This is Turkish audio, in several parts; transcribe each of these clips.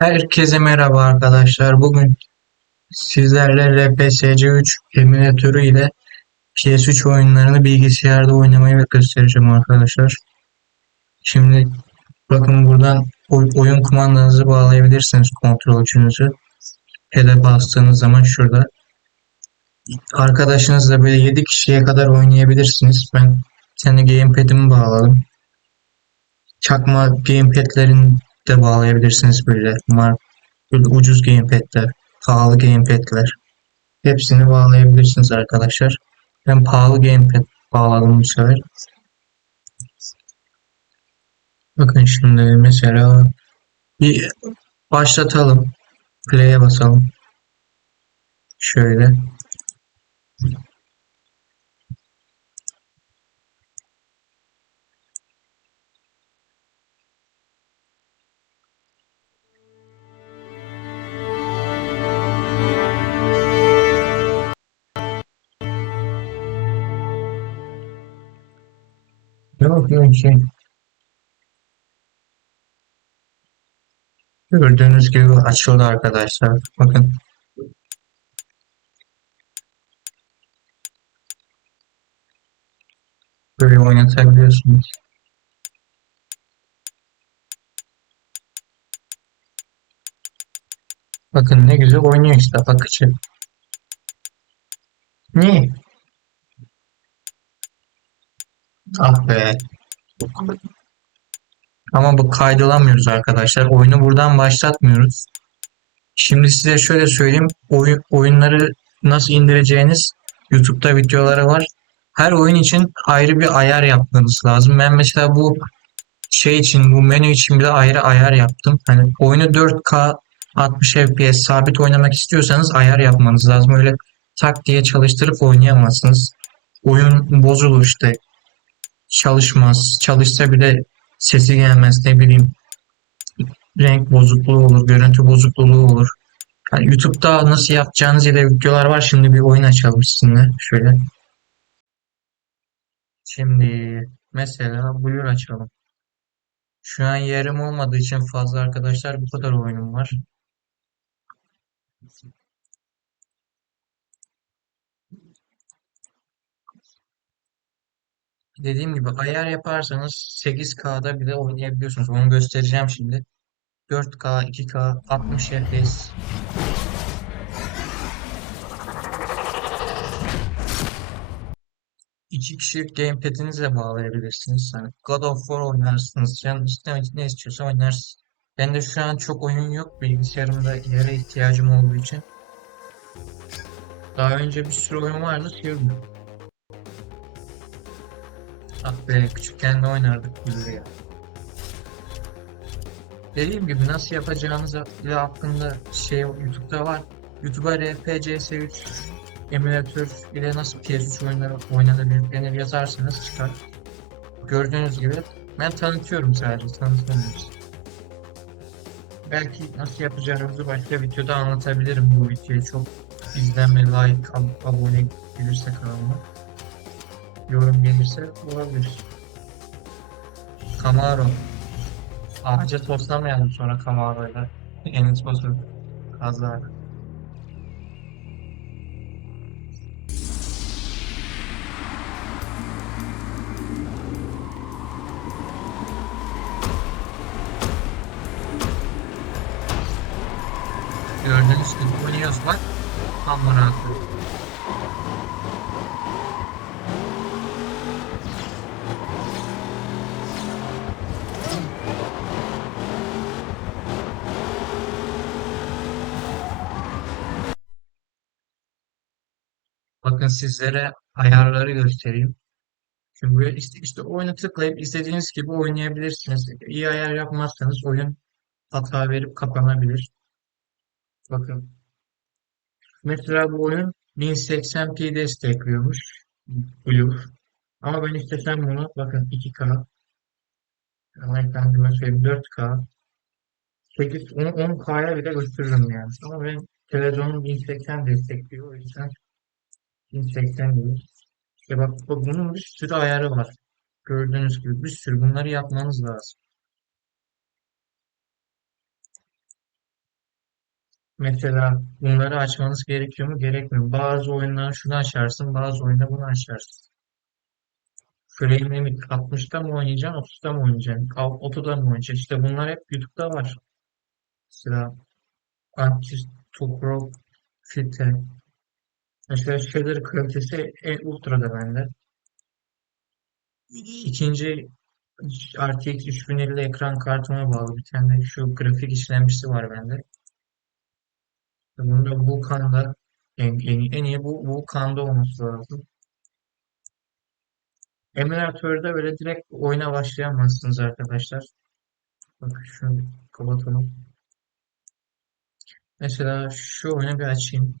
Herkese merhaba arkadaşlar. Bugün sizlerle RPSC 3 emülatörü ile PS3 oyunlarını bilgisayarda oynamayı göstereceğim arkadaşlar. Şimdi bakın buradan oy- oyun kumandanızı bağlayabilirsiniz kontrolcünüzü. Hele bastığınız zaman şurada. Arkadaşınızla böyle 7 kişiye kadar oynayabilirsiniz. Ben kendi gamepad'imi bağladım. Çakma gamepad'lerini de bağlayabilirsiniz böyle. Bunlar böyle ucuz gamepad'ler, pahalı gamepad'ler. Hepsini bağlayabilirsiniz arkadaşlar. Ben pahalı gamepad bağladım bu sefer. Bakın şimdi mesela bir başlatalım. Play'e basalım. Şöyle. Ne bakıyorsun ki? Gördüğünüz gibi açıldı arkadaşlar. Bakın. Böyle oynatabiliyorsunuz. Bakın ne güzel oynuyor işte bakıcı. Ne? Ah be. Ama bu kaydolamıyoruz arkadaşlar. Oyunu buradan başlatmıyoruz. Şimdi size şöyle söyleyeyim. Oy- oyunları nasıl indireceğiniz YouTube'da videoları var. Her oyun için ayrı bir ayar yapmanız lazım. Ben mesela bu şey için, bu menü için bile ayrı ayar yaptım. Hani oyunu 4K 60 FPS sabit oynamak istiyorsanız ayar yapmanız lazım. Öyle tak diye çalıştırıp oynayamazsınız. Oyun bozulur işte. Çalışmaz. Çalışsa bile sesi gelmez ne bileyim. Renk bozukluğu olur, görüntü bozukluğu olur. Yani YouTube'da nasıl yapacağınız ile videolar var. Şimdi bir oyun açalım sizinle. Şöyle. Şimdi mesela buyur açalım. Şu an yerim olmadığı için fazla arkadaşlar bu kadar oyunum var. Dediğim gibi ayar yaparsanız 8K'da bile oynayabiliyorsunuz. Onu göstereceğim şimdi. 4K, 2K, 60 FPS. İki kişilik gamepad'inizle bağlayabilirsiniz. Hani God of War oynarsınız. Can işte ne istiyorsa oynarsınız. Bende şu an çok oyun yok. Bilgisayarımda yere ihtiyacım olduğu için. Daha önce bir sürü oyun vardı. Sildim. Ah be küçükken de oynardık biz ya. Dediğim gibi nasıl yapacağınız hakkında şey YouTube'da var. YouTube'a RPCS3 emülatör ile nasıl PS3 oyunları oynanabilir yazarsanız çıkar. Gördüğünüz gibi ben tanıtıyorum sadece tanıtmıyoruz. Belki nasıl yapacağımızı başka videoda anlatabilirim bu videoyu çok izlenme, like, ab- abone gelirse kanalıma. Yorum gelirse olabilir. Camaro. Ağaca toslamayalım sonra Camaro'yla. Enes Batur. Kaza. Gördüğünüz gibi oynuyoruz bak. Amına koyayım. Bakın sizlere ayarları göstereyim. Böyle işte, işte oyunu tıklayıp istediğiniz gibi oynayabilirsiniz. İyi ayar yapmazsanız oyun hata verip kapanabilir. Bakın. Mesela bu oyun 1080p destekliyormuş. Blue. Ama ben istesem bunu bakın 2K. Ama efendime söyleyeyim 4K. 8, 10, 10K'ya bile götürürüm yani. Ama ben televizyonum 1080 destekliyor. O yüzden 1080 değil. İşte bak bu- bunun bir sürü ayarı var. Gördüğünüz gibi bir sürü bunları yapmanız lazım. Mesela bunları açmanız gerekiyor mu? Gerekmiyor. mu? Bazı oyunları şunu açarsın, bazı oyunda bunu açarsın. Frame limit 60'ta mı oynayacaksın, 30'da mı oynayacaksın, 30'da mı oynayacaksın? İşte bunlar hep YouTube'da var. Mesela Artist to Pro Filtre. Mesela shader kalitesi en ultra'da bende. İkinci RTX 3050 ekran kartıma bağlı bir tane şu grafik işlemcisi var bende. Bunda Vulkan'da en, en, en iyi bu Vulkan'da olması lazım. Emülatörde böyle direkt oyuna başlayamazsınız arkadaşlar. Bak şunu kapatalım. Mesela şu oyunu bir açayım.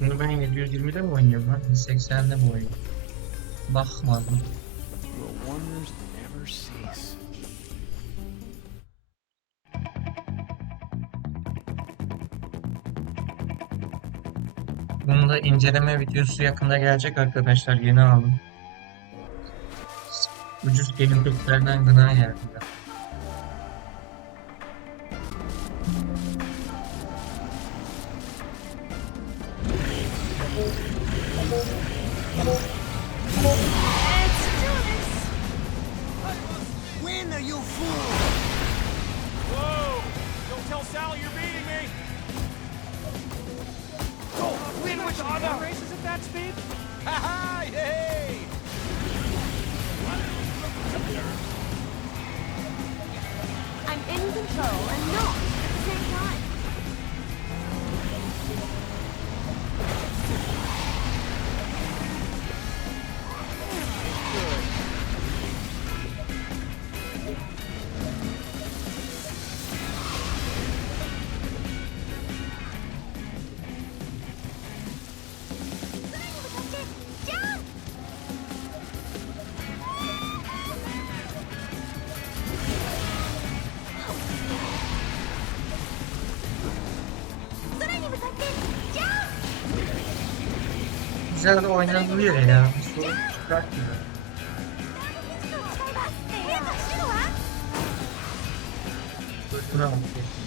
Bunu ben 720'de mi oynuyorum lan? 80'de mi oynuyorum? Bakmadım. Bunun da inceleme videosu yakında gelecek arkadaşlar. Yeni aldım. Ucuz gamepad'lerden gına geldi. When are you fool? Whoa! Don't tell Sally you're beating me! Oh, win with the races at that speed? Ha ha! Hey! I'm in control and not güzel oynanılıyor ya.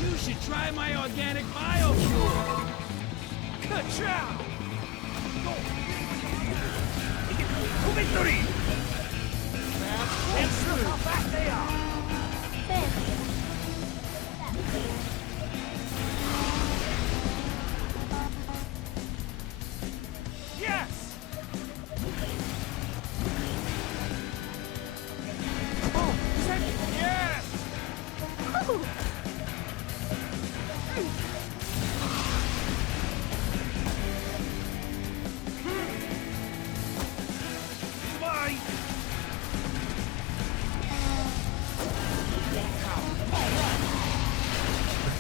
You should try my organic biocure. Ka-chow! Victory! That's. How fast they are!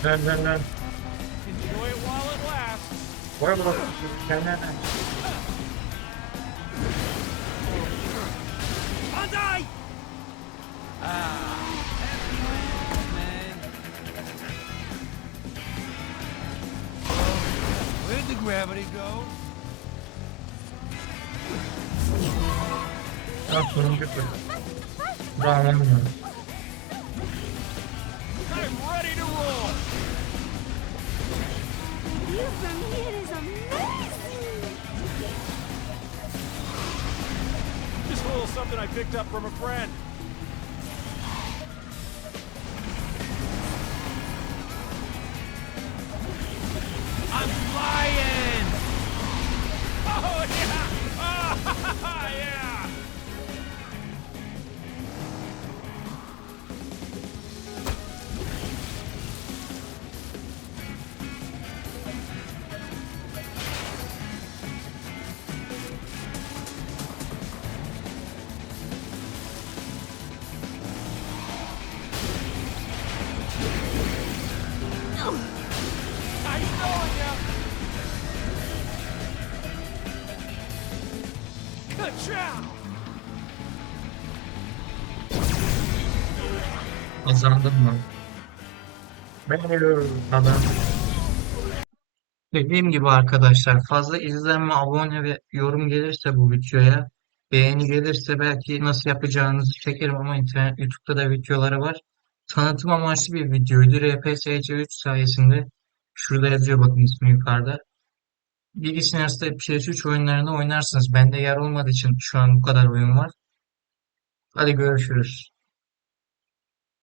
No, no, no. Enjoy it while it lasts. Where? No, no, no. The gravity go? View from! Just a little something I picked up from a friend. Kazandım mı? Kazandım. Dediğim gibi arkadaşlar fazla izlenme, abone ve yorum gelirse bu videoya beğeni gelirse belki nasıl yapacağınızı çekerim ama internet, YouTube'da da videoları var. Tanıtım amaçlı bir videoydu. RPSC3 sayesinde şurada yazıyor bakın ismi yukarıda. Bilgisayarınızda PS3 oyunlarını oynarsınız. Bende yer olmadığı için şu an bu kadar oyun var. Hadi görüşürüz.